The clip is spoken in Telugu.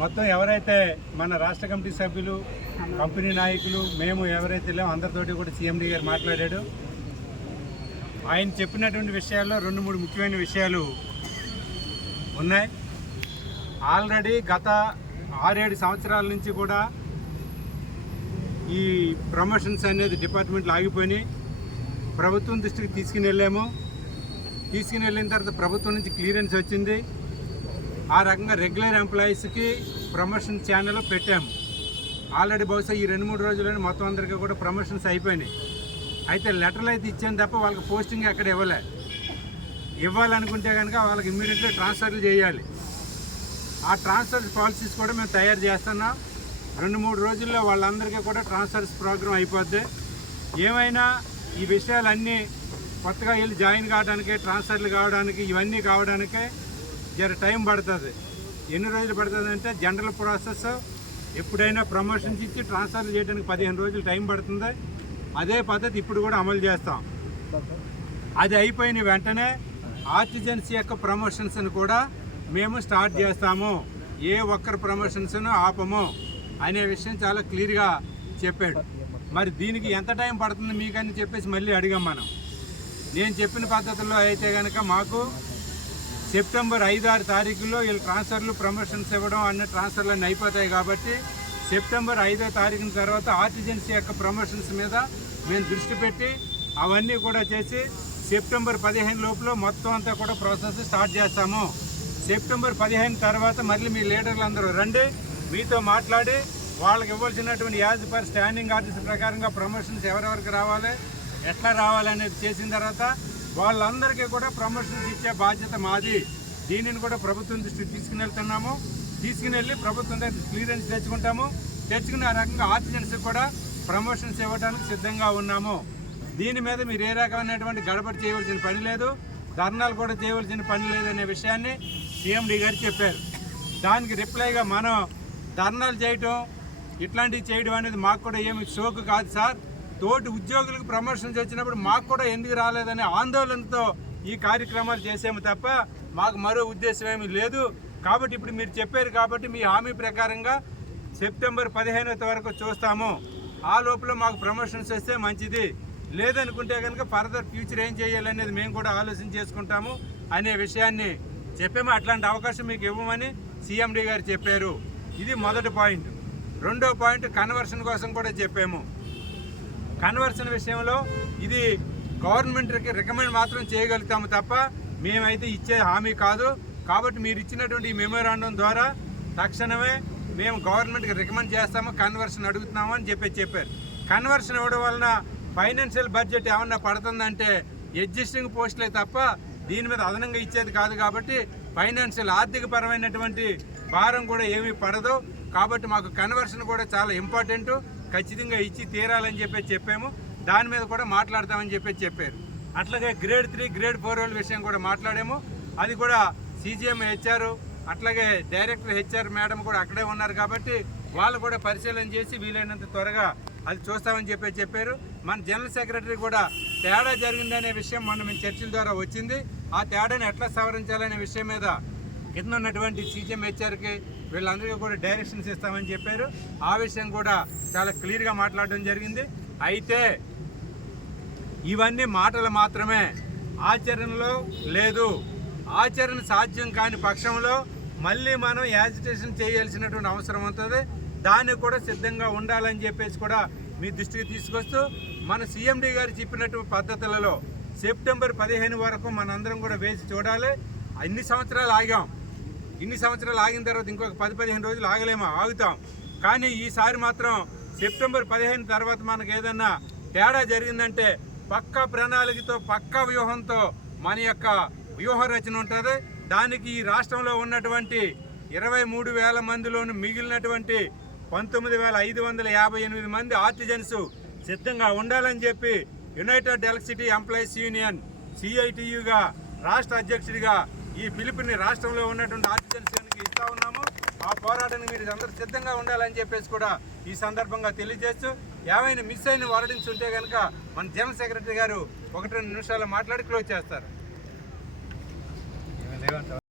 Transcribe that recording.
మొత్తం ఎవరైతే మన రాష్ట్ర కమిటీ సభ్యులు, కంపెనీ నాయకులు, మేము ఎవరైతే లేమో అందరితోటి కూడా సీఎండీ గారు మాట్లాడాడు. ఆయన చెప్పినటువంటి విషయాల్లో 2-3 ముఖ్యమైన విషయాలు ఉన్నాయి. ఆల్రెడీ గత 6-7 సంవత్సరాల నుంచి కూడా ఈ ప్రమోషన్స్ అనేది డిపార్ట్మెంట్లో ఆగిపోయినాయి. ప్రభుత్వం దృష్టికి తీసుకుని వెళ్ళాము. తీసుకుని వెళ్ళిన తర్వాత ప్రభుత్వం నుంచి క్లియరెన్స్ వచ్చింది. ఆ రకంగా రెగ్యులర్ ఎంప్లాయీస్కి ప్రమోషన్ ఛానల్ పెట్టాము. ఆల్రెడీ బహుశా ఈ 2-3 రోజుల్లోనే మొత్తం అందరికీ కూడా ప్రమోషన్స్ అయిపోయినాయి. అయితే లెటర్లు అయితే ఇచ్చాను తప్ప వాళ్ళకి పోస్టింగ్ ఎక్కడ ఇవ్వాలనుకుంటే కనుక వాళ్ళకి ఇమ్మీడియట్గా ట్రాన్స్ఫర్లు చేయాలి. ఆ ట్రాన్స్ఫర్ పాలసీస్ కూడా మేము తయారు చేస్తున్నాం. 2-3 రోజుల్లో వాళ్ళందరికీ కూడా ట్రాన్స్ఫర్స్ ప్రోగ్రామ్ అయిపోద్ది. ఏమైనా ఈ విషయాలన్నీ కొత్తగా వెళ్ళి జాయిన్ కావడానికి, ట్రాన్స్ఫర్లు కావడానికి, ఇవన్నీ కావడానికే జర టైం పడుతుంది. ఎన్ని రోజులు పడుతుంది అంటే జనరల్ ప్రాసెస్ ఎప్పుడైనా ప్రమోషన్స్ ఇచ్చి ట్రాన్స్ఫర్లు చేయడానికి 15 రోజులు టైం పడుతుంది. అదే పద్ధతి ఇప్పుడు కూడా అమలు చేస్తాం. అది అయిపోయిన వెంటనే ఆర్టిజన్స్ యొక్క ప్రమోషన్స్ను కూడా మేము స్టార్ట్ చేస్తాము. ఏ ఒక్కరి ప్రమోషన్స్ను ఆపము అనే విషయం చాలా క్లియర్గా చెప్పాడు. మరి దీనికి ఎంత టైం పడుతుంది మీకని చెప్పేసి మళ్ళీ అడిగాం మనం. నేను చెప్పిన పద్ధతుల్లో అయితే కనుక మాకు సెప్టెంబర్ 5-6 తారీఖుల్లో వీళ్ళు ట్రాన్స్ఫర్లు, ప్రమోషన్స్ ఇవ్వడం అన్న ట్రాన్స్ఫర్లు అన్నీ అయిపోతాయి. కాబట్టి సెప్టెంబర్ 5వ తారీఖున తర్వాత ఆర్టిజన్స్ యొక్క ప్రమోషన్స్ మీద మేము దృష్టి పెట్టి అవన్నీ కూడా చేసి సెప్టెంబర్ 15 లోపల మొత్తం అంతా కూడా ప్రాసెస్ స్టార్ట్ చేస్తాము. సెప్టెంబర్ 15 తర్వాత మళ్ళీ మీ లీడర్లు అందరూ రండి, మీతో మాట్లాడి వాళ్ళకి ఇవ్వాల్సినటువంటి యాజ్ పర్ స్టాండింగ్ ఆర్డర్స్ ప్రకారంగా ప్రమోషన్స్ ఎవరెవరికి రావాలి, ఎట్లా రావాలనేది చేసిన తర్వాత వాళ్ళందరికీ కూడా ప్రమోషన్స్ ఇచ్చే బాధ్యత మాది. దీనిని కూడా ప్రభుత్వం దృష్టికి తీసుకుని వెళ్తున్నాము. తీసుకుని వెళ్ళి ప్రభుత్వం దగ్గర క్లియరెన్స్ తెచ్చుకుంటాము. తెచ్చుకుని ఆ రకంగా ఆర్టిజన్స్ కూడా ప్రమోషన్స్ ఇవ్వడానికి సిద్ధంగా ఉన్నాము. దీని మీద మీరు ఏ రకమైనటువంటి గడబడి చేయవలసిన పని లేదు, ధర్నాలు కూడా చేయవలసిన పని లేదనే విషయాన్ని సీఎండీ గారు చెప్పారు. దానికి రిప్లైగా మనం ధర్నాలు చేయటం ఇట్లాంటివి చేయడం అనేది మాకు కూడా ఏమి షోకు కాదు సార్. తోటి ఉద్యోగులకు ప్రమోషన్స్ వచ్చినప్పుడు మాకు కూడా ఎందుకు రాలేదనే ఆందోళనతో ఈ కార్యక్రమాలు చేసాము తప్ప మాకు మరో ఉద్దేశం ఏమీ లేదు. కాబట్టి ఇప్పుడు మీరు చెప్పారు కాబట్టి మీ హామీ ప్రకారంగా సెప్టెంబర్ 15వ వరకు చూస్తాము. ఆ లోపల మాకు ప్రమోషన్స్ వస్తే మంచిది, లేదనుకుంటే కనుక ఫర్దర్ ఫ్యూచర్ ఏం చేయాలనేది మేము కూడా ఆలోచన చేసుకుంటాము అనే విషయాన్ని చెప్పాము. అట్లాంటి అవకాశం మీకు ఇవ్వమని సీఎండీ గారు చెప్పారు. ఇది మొదటి పాయింట్. రెండో పాయింట్ కన్వర్షన్ కోసం కూడా చెప్పాము. కన్వర్షన్ విషయంలో ఇది గవర్నమెంట్కి రికమెండ్ మాత్రం చేయగలుగుతాము తప్ప మేమైతే ఇచ్చే హామీ కాదు. కాబట్టి మీరు ఇచ్చినటువంటి ఈ మెమోరాండం ద్వారా తక్షణమే మేము గవర్నమెంట్కి రికమెండ్ చేస్తాము, కన్వర్షన్ అడుగుతున్నాము అని చెప్పారు. కన్వర్షన్ ఇవ్వడం వలన ఫైనాన్షియల్ బడ్జెట్ ఏమన్నా పడుతుందంటే ఎగ్జిస్టింగ్ పోస్టులే తప్ప దీని మీద అదనంగా ఇచ్చేది కాదు. కాబట్టి ఫైనాన్షియల్ ఆర్థిక పరమైనటువంటి భారం కూడా ఏమీ పడదు. కాబట్టి మాకు కన్వర్షన్ కూడా చాలా ఇంపార్టెంట్, ఖచ్చితంగా ఇచ్చి తీరాలని చెప్పాము. దాని మీద కూడా మాట్లాడతామని చెప్పారు. అట్లాగే గ్రేడ్ 3, గ్రేడ్ 4 వాళ్ళ విషయం కూడా మాట్లాడాము. అది కూడా సీజీఎం హెచ్ఆర్ అట్లాగే డైరెక్టర్ హెచ్ఆర్ మేడం కూడా అక్కడే ఉన్నారు. కాబట్టి వాళ్ళు కూడా పరిశీలన చేసి వీలైనంత త్వరగా అది చూస్తామని చెప్పారు. మన జనరల్ సెక్రటరీ కూడా తేడా జరిగిందనే విషయం మొన్న మేము చర్చల ద్వారా వచ్చింది. ఆ తేడాని ఎట్లా సవరించాలనే విషయం మీద కింద ఉన్నటువంటి సీజీఎం హెచ్ఆర్కి వీళ్ళందరికీ కూడా డైరెక్షన్స్ ఇస్తామని చెప్పారు. ఆ విషయం కూడా చాలా క్లియర్గా మాట్లాడడం జరిగింది. అయితే ఇవన్నీ మాటలు మాత్రమే, ఆచరణలో లేదు. ఆచరణ సాధ్యం కాని పక్షంలో మళ్ళీ మనం యాజిటేషన్ చేయాల్సినటువంటి అవసరం ఉంటుంది. దానికి కూడా సిద్ధంగా ఉండాలని చెప్పేసి కూడా మీ దృష్టికి తీసుకొస్తూ మన సీఎండీ గారు చెప్పినటువంటి పద్ధతులలో సెప్టెంబర్ 15 వరకు మనందరం కూడా వేసి చూడాలి. ఇన్ని సంవత్సరాలు ఆగాం. ఇన్ని సంవత్సరాలు ఆగిన తర్వాత ఇంకొక 10-15 రోజులు ఆగుతాం. కానీ ఈసారి మాత్రం సెప్టెంబర్ 15 తర్వాత మనకు ఏదన్నా తేడా జరిగిందంటే పక్కా ప్రణాళికతో, పక్కా వ్యూహంతో మన యొక్క వ్యూహ రచన ఉంటుంది. దానికి ఈ రాష్ట్రంలో ఉన్నటువంటి 23,000 మందిలోని మిగిలినటువంటి 19,558 మంది ఆర్టిజన్స్ సిద్ధంగా ఉండాలని చెప్పి యునైటెడ్ ఎలక్ట్రిసిటీ ఎంప్లాయీస్ యూనియన్ CITUగా రాష్ట్ర అధ్యక్షుడిగా ఈ పిలుపుని రాష్ట్రంలో ఉన్నటువంటి ఆర్టిజన్స్ యూనియన్కి ఇస్తా ఉన్నాము. ఆ పోరాటానికి మీరు అందరూ సిద్ధంగా ఉండాలని చెప్పేసి కూడా ఈ సందర్భంగా తెలియజేస్తూ ఏమైనా మిస్ అయిన వర్డింగ్స్ ఉంటే కనుక మన జనరల్ సెక్రటరీ గారు 1-2 నిమిషాలు మాట్లాడి క్లోజ్ చేస్తారు.